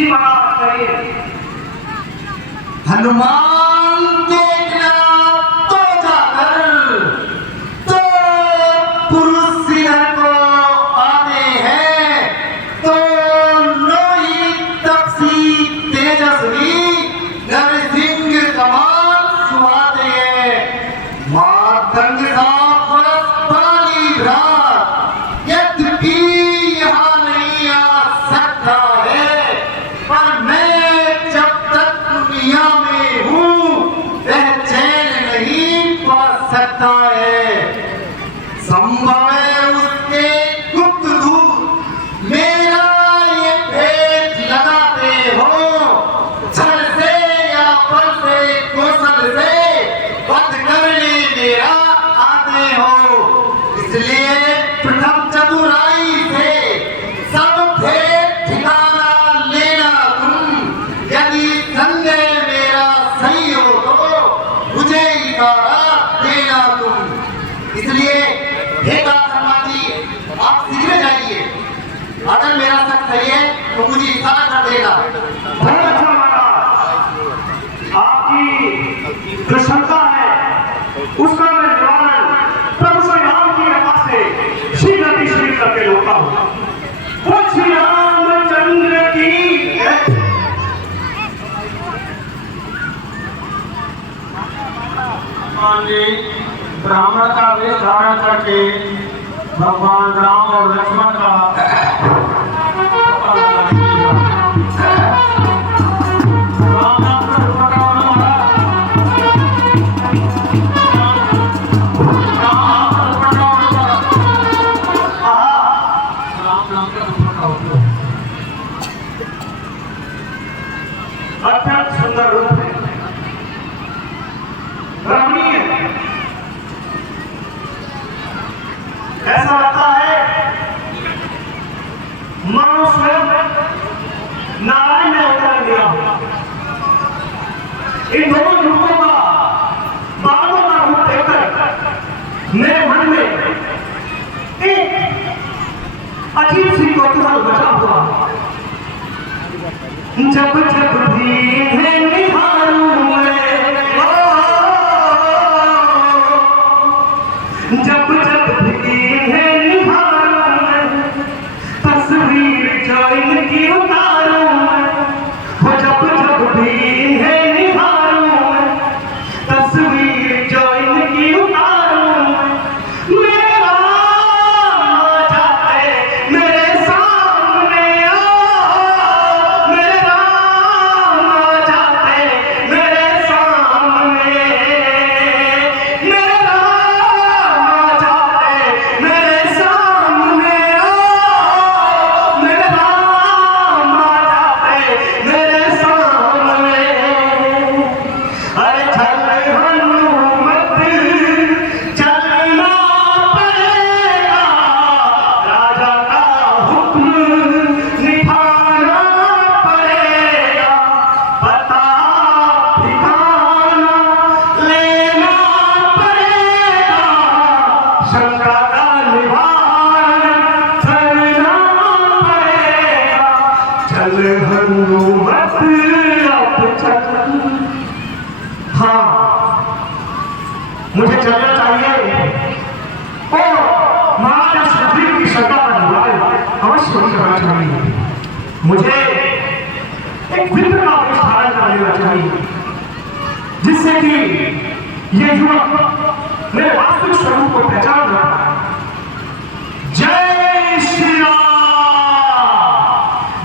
जी महाराज कहिए। हनुमान देखना तो जाकर तो पुरुष सिंह को आते हैं तो लोही तपसी तेजस्वी नरसिंह कमान सुहाते हैं। मातंग साफ पाली भ्रात यद्यपि यहाँ नहीं आ सकता है, पर मैं जब तक दुनिया में हूँ वह चैन नहीं पा सकता है। संभव है उसके गुप्त दूत मेरा ये भेद लगाते हो, छल से या बल से कौशल से वध करने मेरा आते हो। इसलिए प्रथम चतुराई से सब भेद ठिकाना लेना तुम, यदि संदेह मेरा सही हो तो मुझे इशारा देना तुम। इसलिए हे शर्मा जी, आप शीघ्र जाइए, अगर मेरा शक सही है तो मुझे इशारा कर देना। बहुत अच्छा महाराज, आपकी जो शंका है उसका मैं निवारण प्रभु श्री राम की कृपा से शीघ्र शीघ्र करके लौटा हूँ। वो श्री रामचंद्र की ब्राह्मण का वेश धारण करके भगवान राम और लक्ष्मण का अत्यंत सुंदर रूप है, रमणीय है। ऐसा लगता है मानो स्वयं नारायण ने अवतार लिया। इन दोनों रूपों का बालों का रूप देखकर मेरे मन में एक अजीब सी कौतूहल बचा हुआ। जब जब भी है निहारूं मैं, जब जब भी है निहारूं मैं, तस्वीर जो इनकी उतारूं मैं। वो जब जब भी है निहारूं मैं, तस्वीर जो इनकी उतारूं मैं। मेरे राम आ जाते मेरे सामने मेरे राम आ जाते मेरे सामने, मेरे राम आ जाते मेरे सामने, मेरे राम आ जाते मेरे सामने। अरे चल हनुमत चलना पड़ेगा, राजा का हुक्म निभाना पड़ेगा, पता ठिकाना लेना पड़ेगा, शंका का निवारण करना पड़ेगा। चल हनुमत अब चल। हाँ, मुझे चलना चाहिए और महाराजा सुग्रीव की शंका का निवारण अवश्य करना चाहिए। मुझे एक विप्र का वेश धारण कर लेना चाहिए, जिससे कि ये युवक मेरे वास्तविक स्वरूप को पहचान रहा है। जय श्री राम,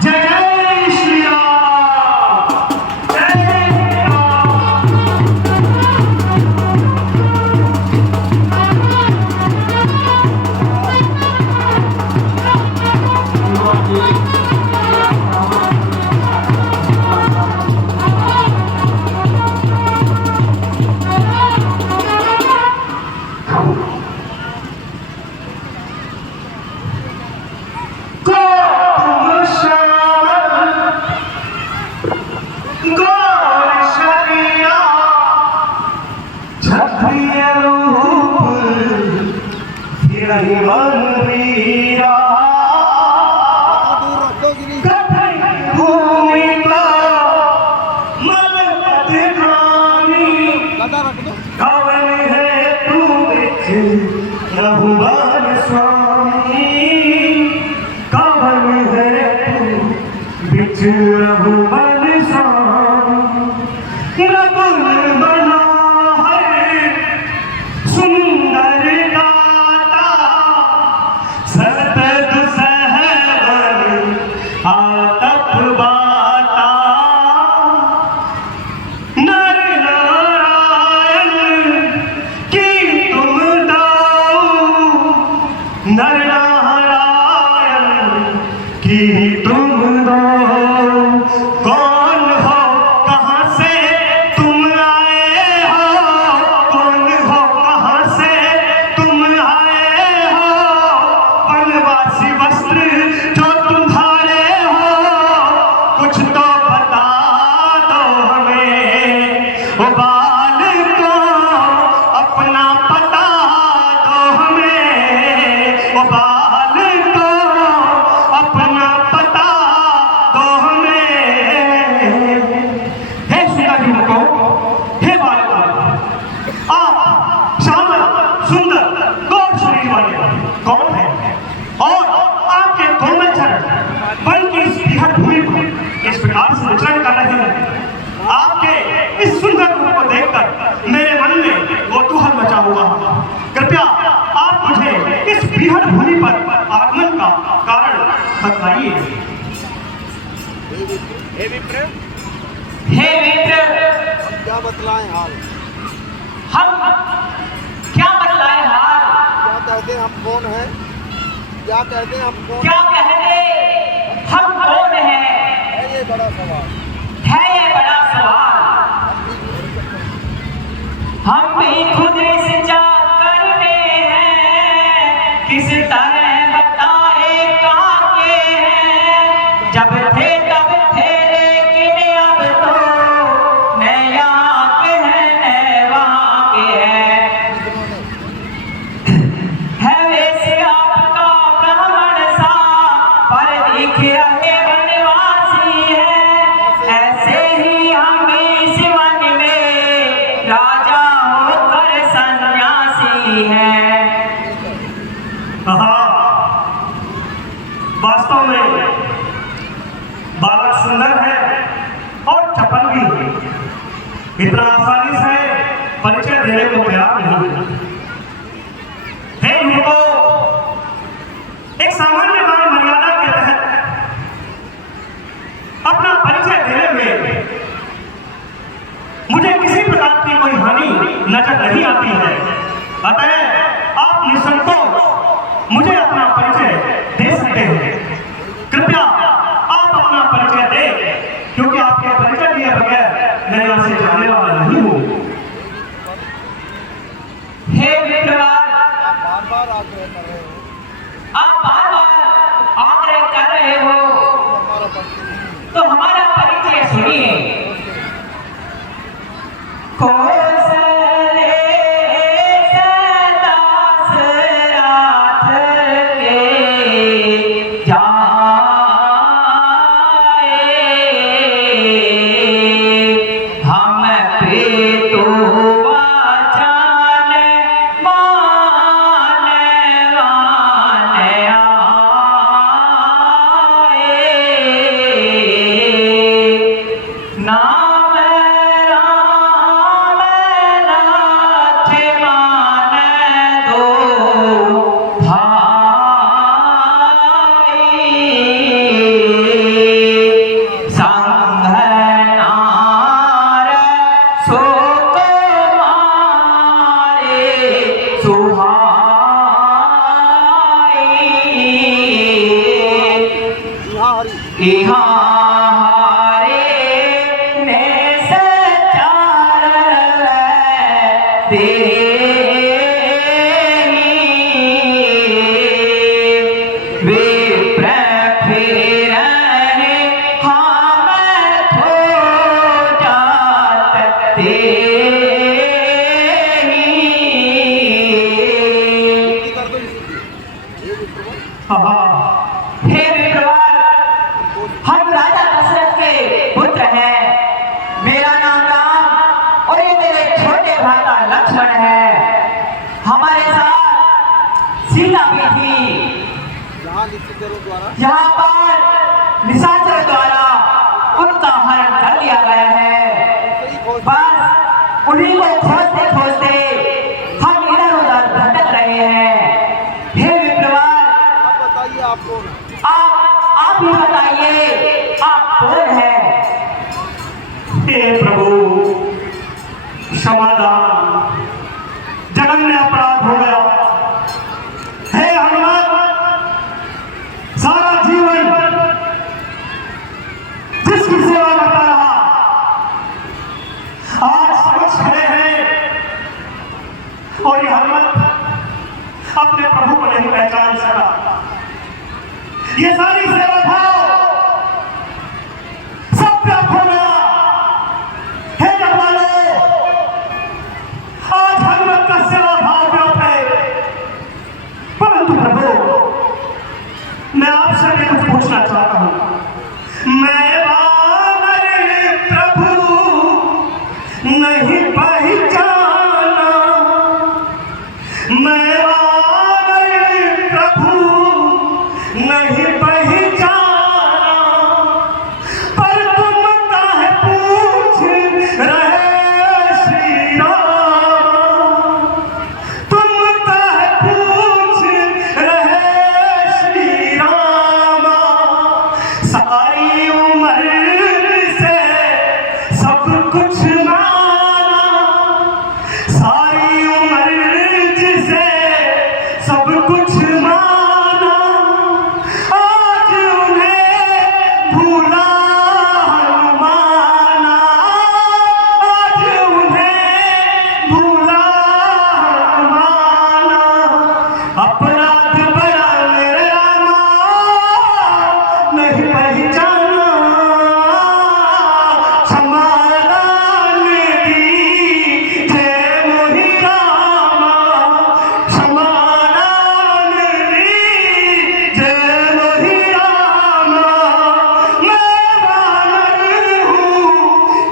जय जय श्री राम, जय राम। वीरा कथई भूमि रघुबर स्वामी कवन है तू बिच रघुबर स्वामी रघुल बना है सुंदर गाता सतत सहवन आतप बाता नर नारायण की तुम दाऊ नर नारायण की तुम दाऊ कौन हो कहाँ से तुम आए हो कौन हो कहाँ से तुम आए हो वनवासी वस्त्र जो तुम्हारे हो कुछ तो बता दो हमें ओ बाल को अपना पता दो हमें ओ बाल को अपना पता दो हमें हे सुंदर युवकों हे बालकों आप श्यामल सुंदर गौर शरीर वाले कौन है और आपके कोमल चरण वन की इस बेहद भूमि पर इस प्रकार से विचरण कर रहे हैं आपके इस सुंदर रूप को देखकर मेरे मन में कौतूहल मचा हुआ कृपया आप मुझे इस बेहद भूमि पर आगमन का कारण बताइए हे विप्र क्या बतलाएं हाल हम क्या बतलाए हाल क्या कहते हम कौन हैं क्या कहते हम कौन क्या कह दे हम कौन हैं है ये बड़ा सवाल है ये बड़ा सवाल हम भी खुद से जा करने हैं किस तरह बताए कहाँ के हैं जब थे तब थे लेकिन अब तो नया के हैं नए वहाँ के हैं है वैसे आपका ब्राह्मण सा पर दिख रहे वनवासी है ऐसे ही हम इस वन में राजा होकर सन्यासी हैं वास्तव में बालक सुंदर है और चपल भी है इतना आसानी से परिचय देने को तैयार नहीं है हे युवकों एक सामान्य मान मर्यादा के तहत अपना परिचय देने में मुझे किसी प्रकार की कोई हानि नजर नहीं आती है अतः आप निसंकोच मुझे अपना परिचय दे सकते हैं कृपया आप अपना परिचय दें क्योंकि आपके परिचय दिए बगैर मैं यहाँ से जाने वाला नहीं हूँ हे विप्रवार बार बार आग्रह कर रहे हो आप बार बार आग्रह कर रहे हो हमारा परिचय नहीं तो हमारा परिचय सुनिए कौशले सदास रात के जाए हम पे तो वाचन मान आए नाम राम नाथ मान दो भाई संघ नार शोक मारे सुहाई यहाँ हरी इहाँ हारे ने सचार विप्र फिर हम थो जात कर दो इसी की हे विप्र हे विप्रवार हम राजा दशरथ के पुत्र हैं मेरा नाम राम और ये मेरे छोटे भ्राता लक्ष्मण है हमारे साथ सीता भी थी। यहाँ निशाचरों द्वारा यहाँ पर निशाचर द्वारा उनका हरण कर दिया गया है। बस उन्हीं को खोजते खोजते हम इधर उधर भटक रहे हैं। हे विप्रवर, आप बताइए आप कौन हैं? आप ही बताइए आप कौन है? हे प्रभु समाधान, जघन्य अपराध हो गया। हे हनुमान, सारा जीवन जिसकी सेवा करता रहा, आज समझ खड़े हैं और ये हनुमान अपने प्रभु को नहीं पहचान सका। ये सारी सेवा भाव सब व्यर्थ हो गया। हे जगवालों, आज हनुमान का सेवा भाव व्यर्थ है। परंतु प्रभु, मैं आपसे भी कुछ पूछना चाहता हूं। मैं वानर प्रभु नहीं पहचाना, मैं वानर प्रभु नहीं पहचाना, पर तुम काहे पूछ रहे श्री राम, तुम काहे पूछ रहे श्री राम। सारी उम्र से सब कुछ माना, सारी उम्र से सब कुछ माना, आज उन्हें भूला हनुमाना, आज उन्हें भूला हनुमाना। अपराध बड़ा मेरे रामा, नहीं पहचाना, समाधान दीजिए मोहि रामा, समाधान दीजिए मोहि रामा। मैं वानर हूँ,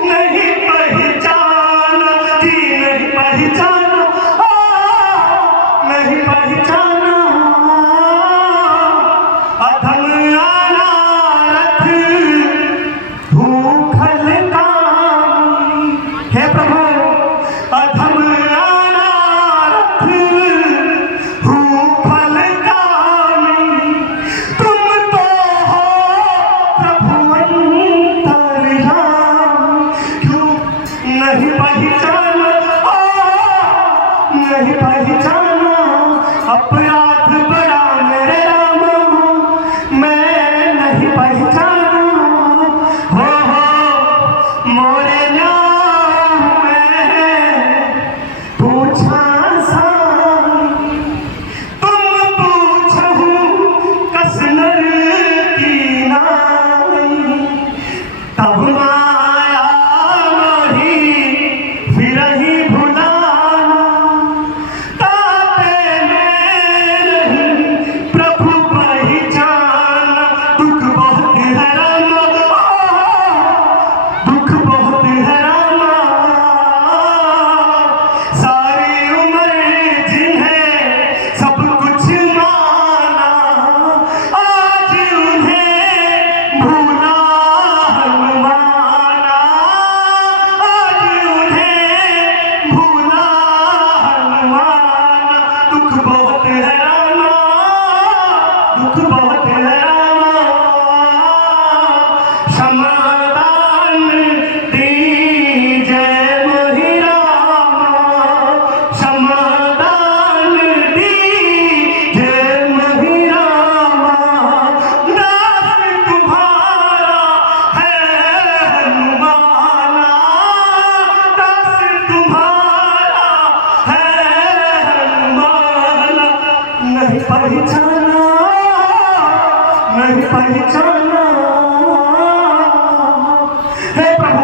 नहीं पहचाना जी, नहीं पहचाना, नहीं पहचाना। अधम अनारथ भूखल कामी, हे प्रभु, अधम अनारथ भूखल कामी, तुम तो हो प्रभु अंतर्यामी। क्यों नहीं पहचाना, नहीं पहचाना। अपराध बड़ा मेरे राम, मैं नहीं पहचाना। हो मोरे नाम में पूछा साई, तुम पूछहु कस नर की नाई। तब माया मोही फिरहि भुलाना, ताते में नहीं प्रभु पहचाना। दुख बहुत है रामा, दुख बहुत है रामा, सारी उम्र जिन्हें सब कुछ माना, आज उन्हें भूला हनुमाना, आज उन्हें भूला हनुमाना। दुख बहुत है रामा, दुख बहुत है रामा, समाधान दीजिए मोहि रामा, समाधान दीजिए मोहि रामा। दास तुम्हारा है हनुमाना, दास तुम्हारा है हनुमाना। नहीं पहचाना, नहीं पहचाना। हे प्रभु,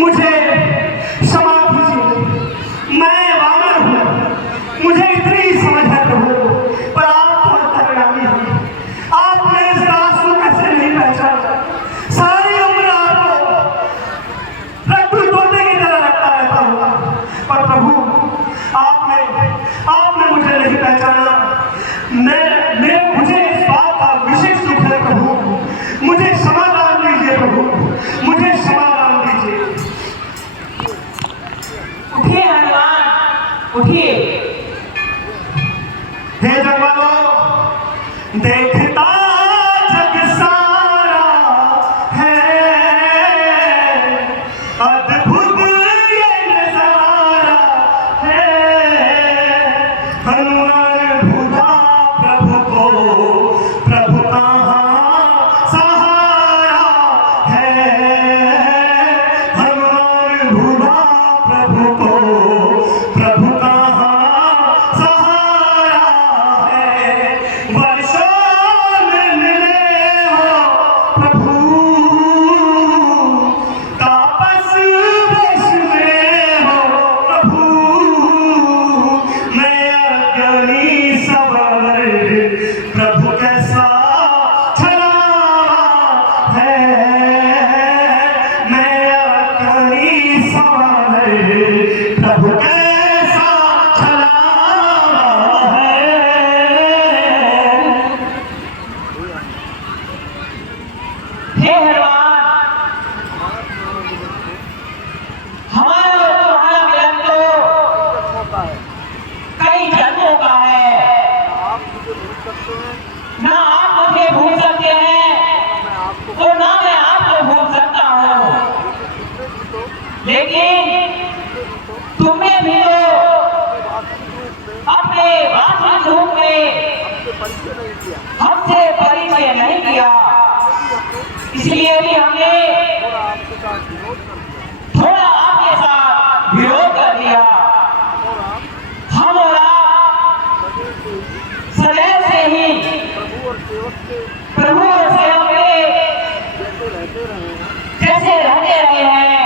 मुझे क्षमा कीजिए, मैं वानर हूँ, मुझे इतनी समझ है प्रभु, पर आप तो अंतर्यामी हैं। आपने इस दास को कैसे नहीं पहचाना? सारी उम्र आपको रट्टू तोते की तरह लगता रहता हूँ, पर प्रभु आपने मुझे नहीं पहचाना। मुझे इस बात का विशेष दुख है प्रभु, मुझे समाधान दीजिए प्रभु, मुझे समाधान दीजिए। उठिए हनुमान, उठिए। हे जगवालों, देखता जग सारा है, अद्भुत ये नजारा है। हनुमान भूला प्रभु को, प्रभु कहाँ सहारा है। हनुमान भूला प्रभु को, प्रभु कहाँ सहारा है। वर्षों में मिले हो प्रभु, तापस वेश में हो प्रभु। मैं अज्ञानी सवार, प्रभु कैसा छलावा है। मैं अज्ञानी सवार, प्रभु कैसा छलावा है। हे हनुमान, हमारा और तुम्हारा मिलन तो होता है। कई जन्मों का है। आप मुझे भूल सकते हैं, ना आप मुझे भूल सकते हैं मैं आपको और ना मैं आपको भूल सकता हूँ। लेकिन तुमने भी तो अपने वास्तविक रूप में परिचय नहीं किया, हमसे परिचय नहीं किया, इसलिए भी हमने थोड़ा आपके साथ विरोध कर दिया थोड़ा आपके साथ विरोध कर दिया। और आप हम और आप सदैव से ही प्रभु और सेवक के प्रभु और सेवक के जैसे रहते रहे हैं, कैसे रहते रहे हैं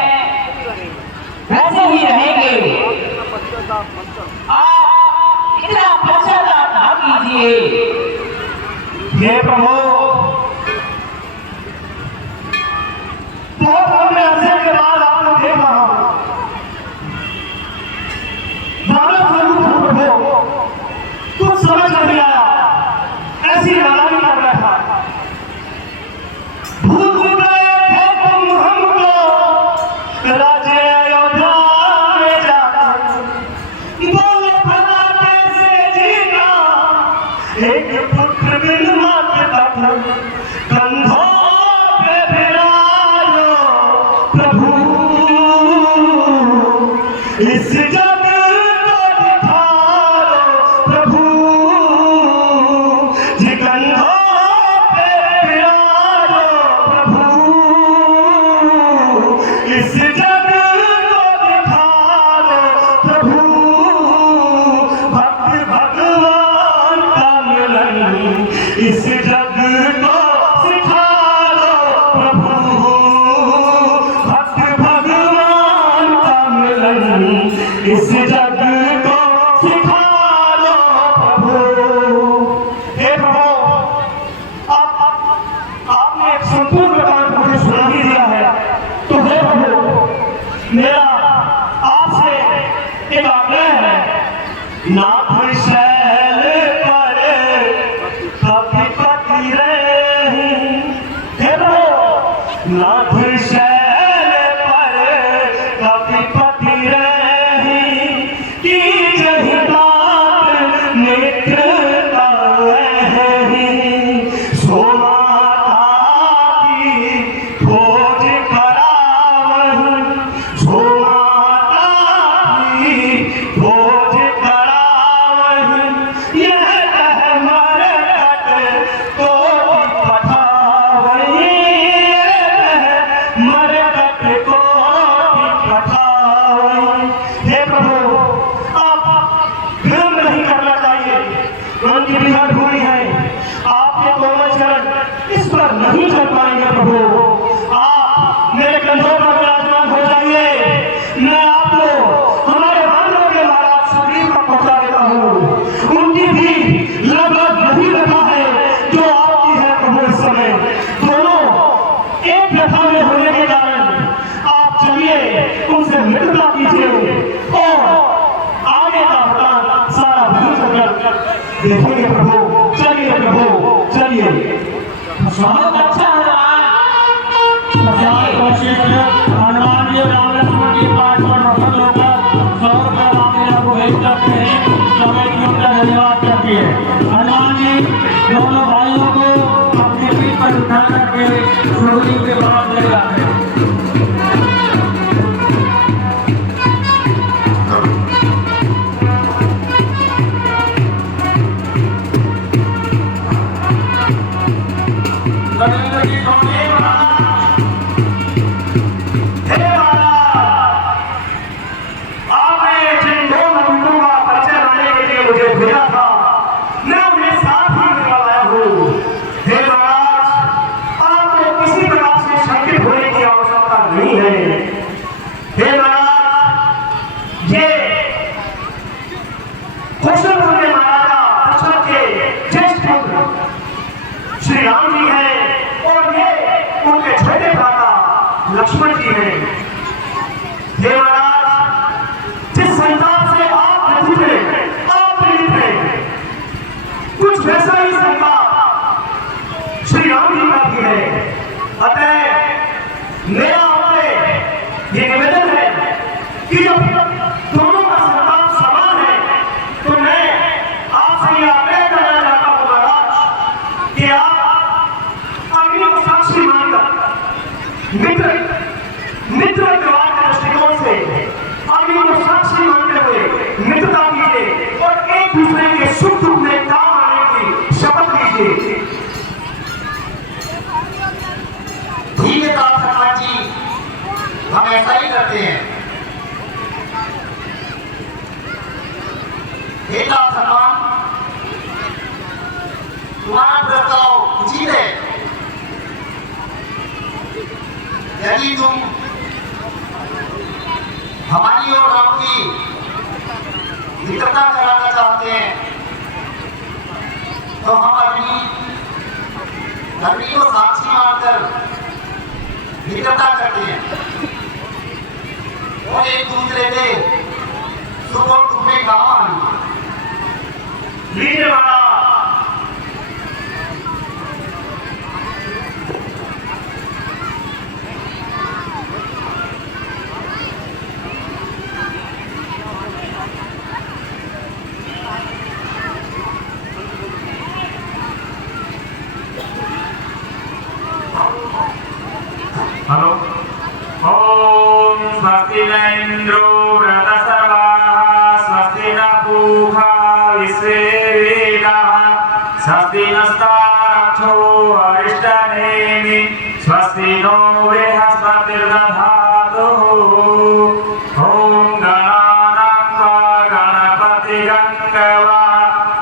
वैसे ही रहेंगे। इतना पश्चाताप मत करो। आप इतना पश्चाताप ना कीजिए। हे प्रभु, बहुत लंबे अरसे के बाद आपने देखा मानव स्वरूप है प्रभु, कुछ समझ नहीं आया, ऐसी नाराजगी कर बैठा। भूल गए थे तुम हमको राज्य अयोध्या में जाकर, बोले भला कैसे जीना एक पुत्र बिन माता का। कंधों पे विराजो प्रभु, इस जग को दिखा दो प्रभु। जी कंधों पे विराजो प्रभु, इस जग को दिखा दो प्रभु। भक्त भगवान का मिलन इस जग को सिखा दो प्रभु। भक्त भगवान का मिलन इस जग को सिखा दो प्रभु। हे प्रभु, आपने एक संपूर्ण वृत्तांत मुझे सुना ही दिया है, तो हे प्रभु, मेरा आपसे एक आग्रह है। नाथ शैल पर कपिपति रहे, हे प्रभु, नाथ शैल पर कपिपति रहे, की जही बात नेत्र का है। सो माता की खोज करावहि, सो माता की खोज करावहि। यह मरकट को पठावहि, यह मरकट को पठावहि। हे प्रभु, आप विलंब नहीं करना चाहिए, उनकी बिगड़ हुई है। आपके कोमल चरण इस पर नहीं चल पाएंगे प्रभु। आप मेरे कंधों पर विराजमान हो जाइए। मैं आपको हमारे वानरों के महाराज सुग्रीव पर पहुंचा देता हूँ। उनकी भी लगभग यही व्यथा है जो आपकी है प्रभु। इस समय दोनों एक व्यथा में होने के कारण आप चलिए उनसे मित्रता कीजिए और आगे का वरदान सारा भूल कर देखेंगे प्रभु। कमेटियों का धन्यवाद करती है। हनुमान जी दोनों भाइयों को अपने पीठ पर उठा करके सुरभि के बाद ले जाते हैं। श्री राम जी हैं और ये उनके छोटे भ्राता लक्ष्मण जी हैं। हे महाराज, जिस संतान से आप पीड़ित हैं, कुछ वैसा ही संताप श्री राम जी का भी है। अतः मेरा आपसे ये निवेदन है कि जब दोनों का संताप समान है तो मैं आपसे ये आग्रह करना चाहता हूँ महाराज कि आप अग्नि को साक्षी मानकर मित्र व्यवहार के दृष्टिकोण से अग्नि को साक्षी मानते हुए मित्रता कीजिए और एक दूसरे के सुख दुख में काम आने की शपथ लीजिए। ठीक है दास हनुमान जी, हम ऐसा ही करते हैं। हे दास हनुमान, तुम्हारा प्रस्ताव उचित है। यदि तुम हमारी और राम की मित्रता कराना चाहते हैं तो हम अग्नि को साक्षी मानकर मित्रता करते हैं और एक दूसरे के सुख और दुख में काम आएंगे। लीजिए महाराज, हेलो। ओम स्वस्ति न इंद्रो वृतसर्वाः, स्वस्ति न पूषा विश्वेदेवाः, स्वस्ति नस्तारक्षो अरिष्टनेमि, स्वस्ति नो बृहस्पतिर्दधातु। ओम गणानां त्वा गणपतिगं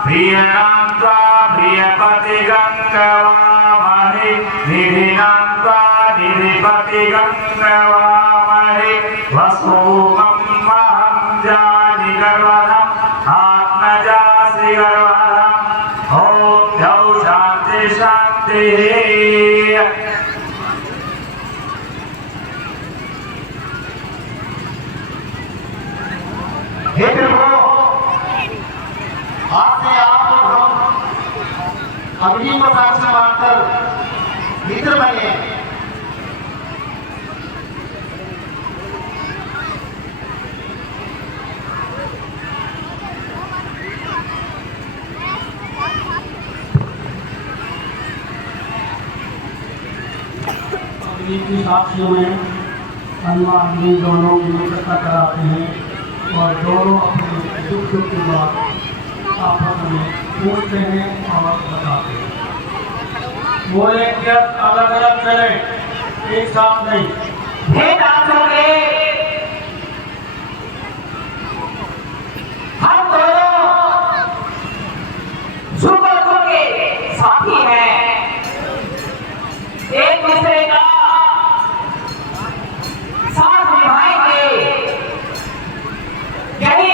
प्रियणां त्वा प्रियपतिगं कवामहे, निधिनां त्वा निधिपतिगं कवामहे, वसुमं महं जानि गर्वधम् आत्मजासि गर्वधम्। ॐ द्यौ शान्ति शान्तिः। हे प्रभु, आज से आप और हम अग्नि को साक्षी मानकर मित्र बने। अग्नि की साक्षियों में हनुमान जी दोनों की मित्रता कराते हैं और दोनों अपने दुख सुख की बात आपस में पूछते हैं और बताते हैं। वो एक अलग अलग चले, एक साथ नहीं। भेद आसोगे, हम दोनों सुख और दुख के साथी हैं, एक दूसरे का साथ निभाएंगे। यही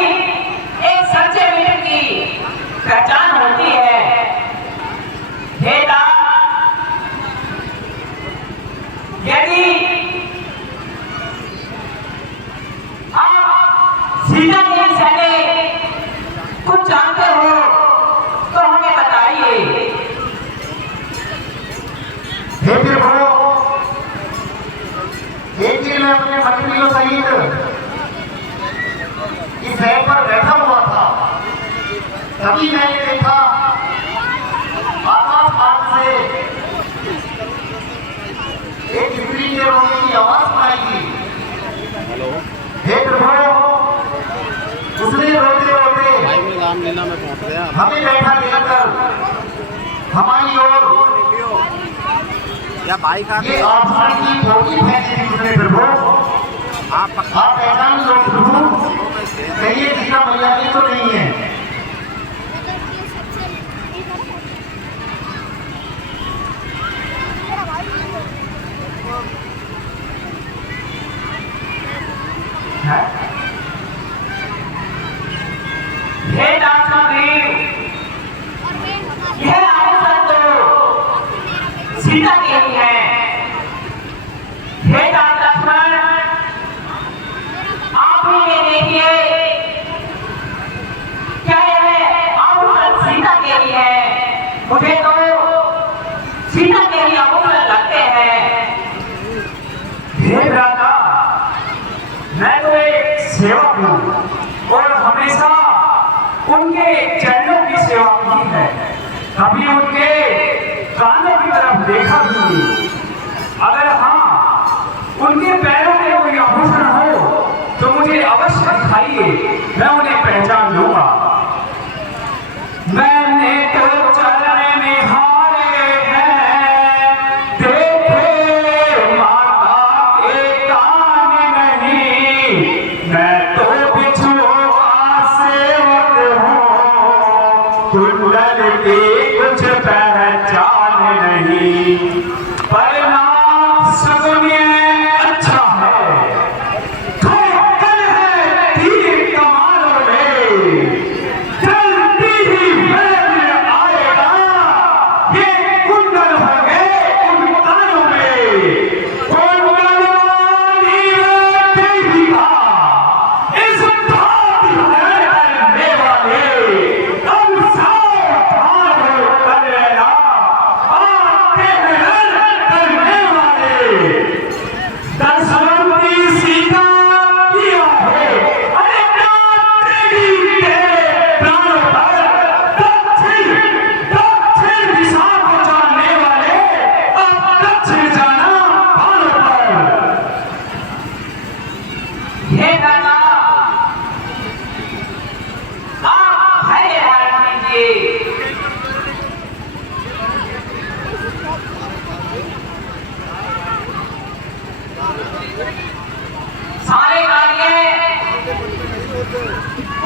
एक सच्चे मित्र की पहचान होती है। भेदा यदि आप सीधा नील से कुछ जानते हो तो हमें बताइए। हे प्रभु, एक दिन मैं अपने मंत्रियों सहित इस शहर पर बैठा हुआ था। तभी मैंने देखा आकाश मार्ग से एक बिजली के रोने की आवाज सुनाई दी। हे प्रभु, उसने रोते रोते रामलीला में पहुंच गया। हमें बैठा लेकर हमारी ओर या भाई का ये आभूषण की पोटली फेंकी थी उसने। प्रभु आप पहचान लो प्रभु, कहिए सीता मैया की तो नहीं है। हे दासदेव, यह आभूषण तो सीता के ही है। हे दास लक्ष्मण, आप ही ये देखिए, क्या यह आभूषण सीता के ही है? मुझे तो सीता के ही आभूषण लगते हैं। हे भ्राता, मैं तो एक सेवक हूँ और हमेशा उनके चरणों की सेवा की है, कभी उनके कानों की तरफ देखा भी नहीं। अगर हाँ, उनके पैरों में कोई आभूषण हो तो मुझे अवश्य दिखाइए, मैं उन्हें पहचान लूंगा। मैंने तो चरण में हारे हैं, देखे माता के कान नहीं। मैं तो बिछुआ सेवक हूँ, कुंडल की कुछ पहचान नहीं। परिणाम सगुन अच्छा है, ठोकर है तीर कमानों में, जल्दी ही मैल आएगा, ये कुंडल होंगे उन कानों में। कुंडल वाली देवी का इस भांति है करने वाले, हम सावधान होकर रहना, आते हैं करने वाले। दशरथी सीता किया है, अरे देवी तेरे प्राणों पर, दक्षिण दिशा को जानने वाले, अब दक्षिण जाना बाणों पर। हे दादा, आप धैर्य धारण कीजिए। सारे कार्य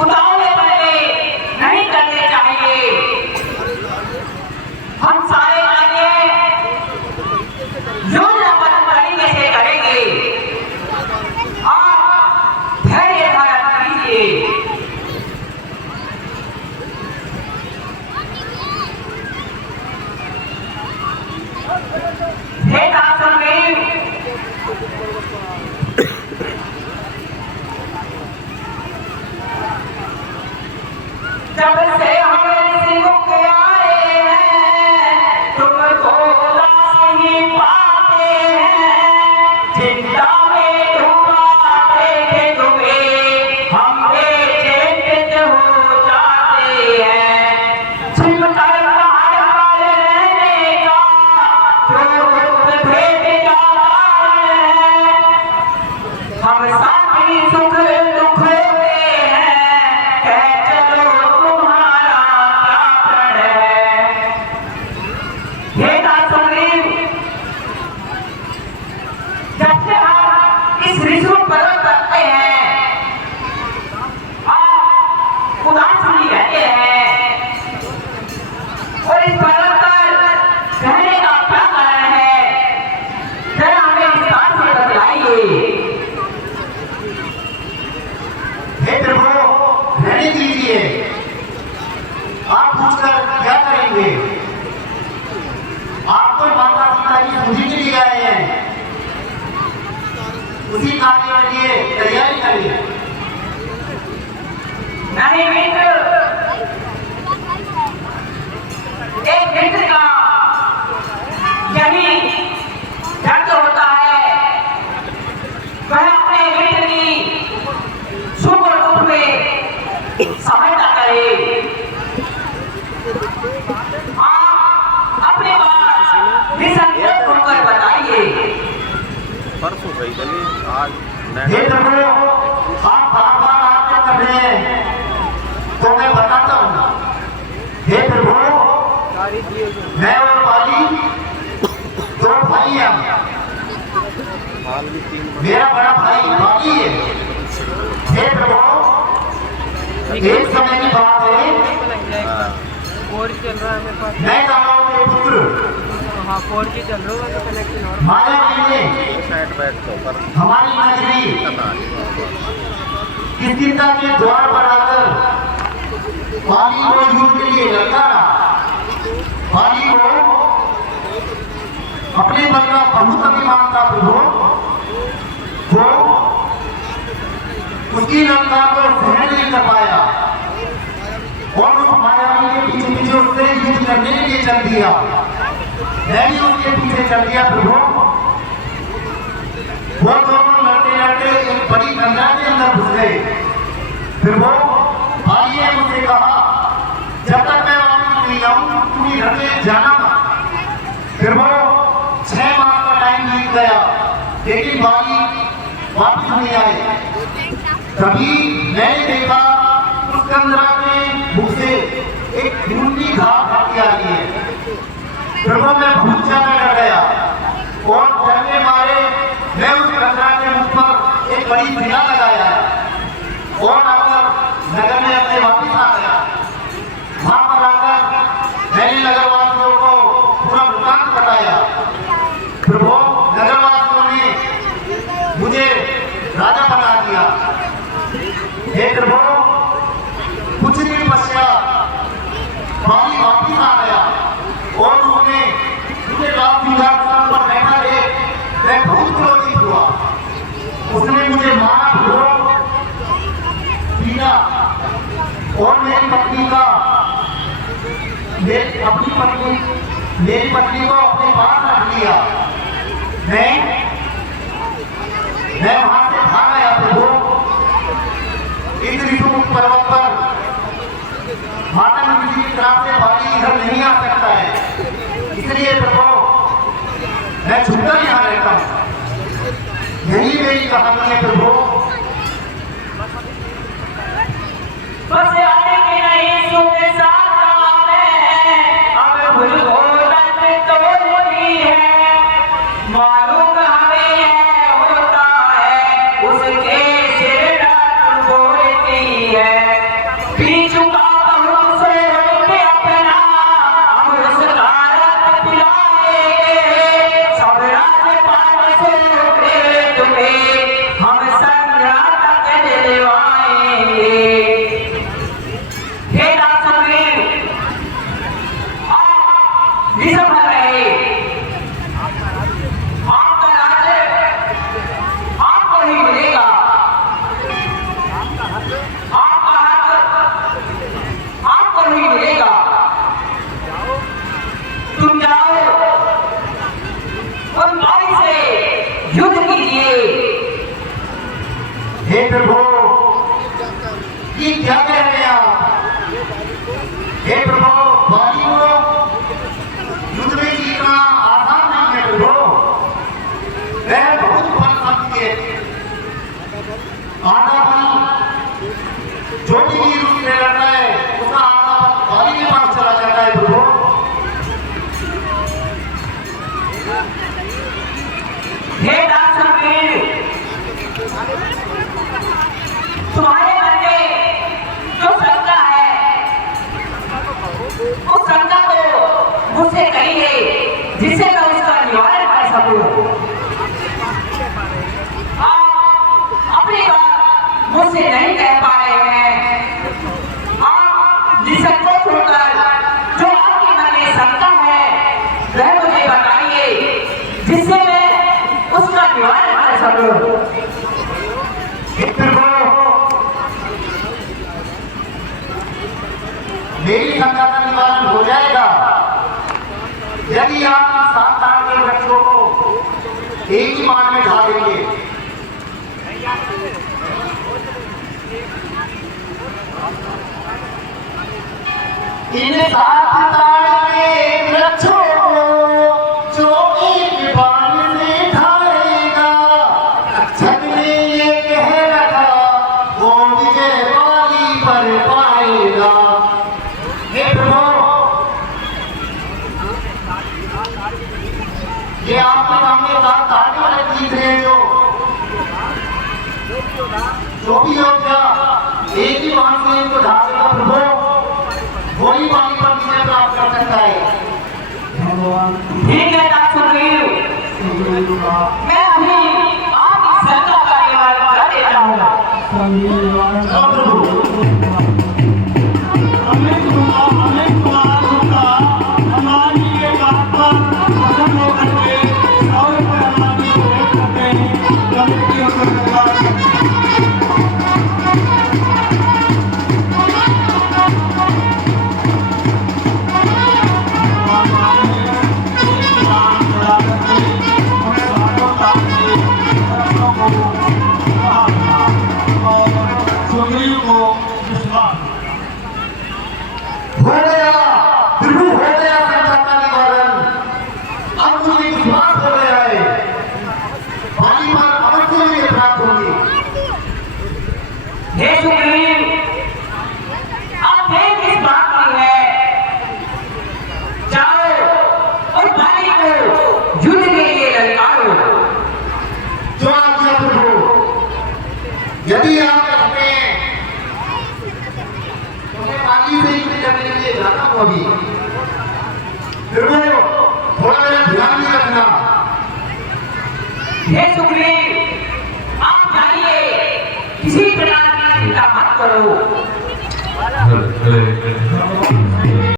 उतावले पहले नहीं करने चाहिए। हम सारे कार्य योजनाबद्ध तरीके से करेंगे। आप धैर्य धारण कीजिए। हे दासदेव, जब से हमें सिमुख आए हैं, तुमको उदास ही पाते हैं। चिंता में डूबाते थे तुम्हें, हम बेचैन हो जाते हैं। छिपकर बाहर रहने का जो रूप भेद जाता है, हम साथी सुख दुख होते हैं, कह चलो तुम्हारा क्या प्रण है। हे दासदेव, जब से हम इस ऋषि पर्वत करते हैं, आप उदास ही रहते हैं, और इस पर्वत पर रहने का क्या कारण है? जरा हमें विस्तार से बतलाइए। हे प्रभु, रहने दीजिए। आप पूछकर क्या करेंगे? आप तो माता सीता की पूजी के लिए आए हैं, उसी कार्य के लिए तैयारी करिए। नहीं मित्र, एक मित्र का यही दर्द होता है। वह अपने मित्र की सुख और दुख में सहायता करे। मैं और पाली दो भाई हैं। हाल भी 3 मेरा बड़ा भाई पाली है। हे प्रभु, एक समय की बात है, मैं गाँव के पुत्र माया जी ने साइड बैठ तो पर हमारी नगरी किसकिंता के द्वार पर आकर पाली को युद्ध के लिए ललकारा। पाली को अपने मन का बहुत अभिमान था प्रभु, वो उसकी लंका को सहन नहीं कर पाया और उस मायावी के पीछे पीछे उससे युद्ध करने के लिए चल दिया। मैं भी उसके पीछे चल दिया प्रभु। वो दोनों लड़ते लड़ते एक बड़ी गंगा के अंदर घुस गए। फिर वो भाई ने मुझसे कहा, जब तक मैं वापस नहीं आऊं तुम घर में जाना मत। फिर वो 6 मास का टाइम बीत गया, लेकिन भाई वापस नहीं आए। तभी मैंने देखा उस गंगा के मुख से एक खून की घाट आती आ रही है। फिर वो मैं बहुत ज्यादा डर गया और डरने मारे मैं उस गंगा के मुख पर एक बड़ी शिला लगाया और आकर नगर में अपने वापिस आ गया। वहां पर आकर मैंने नगरवासियों को पूरा वृत्तांत बताया। फिर वो नगरवासियों ने मुझे राजा बना दिया। हे प्रभु, कुछ दिन पश्चात पाली वापिस आ गया और उसने मुझे राज सिंहासन पर बैठा देख मैं बहुत क्रोधित हुआ। उसने मुझे मारा, पीटा और मेरी पत्नी को अपने पास रख लिया। मैं वहां से भाग गया प्रभु। इस ऋतु पर्वत पर माता जी की तरफ से पाली इधर नहीं आ सकता है, इसलिए प्रभु मैं छुपकर यहाँ रहता हूँ। यही मेरी कहानी है प्रभु। बस आने के नहीं सुने साथ में अब मुझको दर्द तो होती है, मालूम हमें है होता है उसके सिर दर्द बोलती है। पीछू का बहुत से रोके अपना हम उसका रक्त पिलाएंगे, सब राजपाल से रोके तुम्हें हम संग्राम तक दिलवाएंगे। हे राजवीर, आप निसम रहे, आपका राज्य आपको ही मिलेगा, आपका हक आपको ही मिलेगा। तुम जाओ उन भाई से युद्ध कीजिए। हे प्रभु, ये क्या कह रहे हैं आप? हे प्रभु, बाली को युद्ध में जीतना आसान नहीं है प्रभु। वह बहुत बलशाली है। आधा बल जो भी वीर उससे लड़ता है उसका आधा बल बाली के पास चला जाता है प्रभु। हे राजवीर, तुम्हारे मन में जो शंका है उस शंका को मुझसे कहिए, जिससे मैं उसका निवारण कर सकूं। आप अपनी बात मुझसे नहीं कह पा रहे हैं। आप निसंकोच होकर जो आपके मन में शंका है वह मुझे बताइए, जिससे मैं उसका निवारण कर सकूं। हे प्रभु, मेरी शंका का निवारण हो जाएगा यदि आप इन 7 ताड़ के वृक्षों को एक ही बार में ढा देंगे। इन 7 ताड़ के वृक्षों को जो एक बाण से ढाएगा, अक्षत ने ये कह रखा वो विजय पाली पर पाएगा। हे प्रभु, ये आपके सामने ताने वाले जीत रहे हैं जो भी योद्धा एक ही बाण से इनको ढालेगा प्रभु, वही पानी पर विजय प्राप्त कर सकता है। भगवान ठीक है सुग्रीव, सुग्रीव का मैं अभी आपकी शंका का निवारण कर देता हूँ। अमित कुमार गुप्ता हमारी ये बात पर प्रसन्न होकर के 100 रुपये हमारी भेंट करते हैं। कमिटियों को धन्यवाद करते हैं। सुग्रीव को विश्वास हो गया प्रभु, हो गया शंका का निवारण। अब मुझे विश्वास हो गया है पानी पर अवश्य विजय प्राप्त होगी। हे सुग्रीव, अब देर किस बात की है, जाओ और भाई को युद्ध के लिए ललकारो। जो आज्ञा प्रभु, यदि आप कहते हैं तो मैं पानी से युद्ध करने के लिए जाता हूं अभी। प्रभु थोड़ा मेरा ध्यान भी रखना। हे सुग्रीव, आप जाइए, किसी प्रकार की चिंता मत करो।